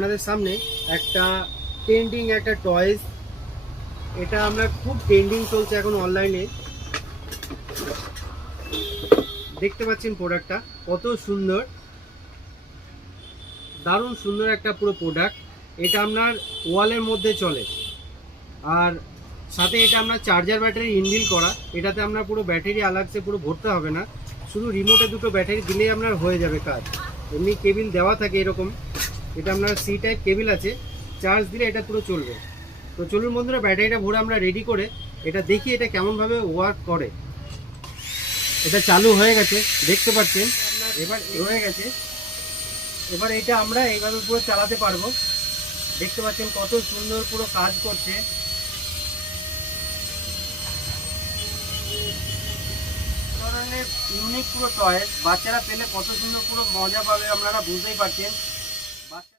আপনাদের সামনে একটা ট্রেন্ডিং একটা টয়েস, এটা আমরা খুব ট্রেন্ডিং চলছে এখন অনলাইনে। দেখতে পাচ্ছেন প্রোডাক্টটা কত সুন্দর, দারুণ সুন্দর একটা পুরো প্রোডাক্ট। এটা আপনার ওয়ালের মধ্যে চলে, আর সাথে এটা আপনার চার্জার ব্যাটারি ইনবিল করা। এটাতে আপনার পুরো ব্যাটারি আলাদা পুরো ভরতে হবে না, শুধু রিমোটে দুটো ব্যাটারি দিলেই আপনার হয়ে যাবে কাজ। এমনি কেবিল দেওয়া থাকে এরকম, এটা আপনার সি টাইপ কেবিল আছে, চার্জ দিলে এটা পুরো চলবে। তো চলুন বন্ধুরা, ব্যাটারিটা ভরে আমরা রেডি করে এটা দেখি এটা কেমনভাবে ওয়ার্ক করে। এটা চালু হয়ে গেছে, দেখতে পাচ্ছেন এবার হয়ে গেছে। এবার এটা আমরা এইভাবে পুরো চালাতে পারবো। দেখতে পাচ্ছেন কত সুন্দর পুরো কাজ করছে। ধরনের ইউনিক পুরো টয়েস, বাচ্চারা পেলে কত সুন্দর পুরো মজা পাবে আপনারা বুঝতেই পারছেন।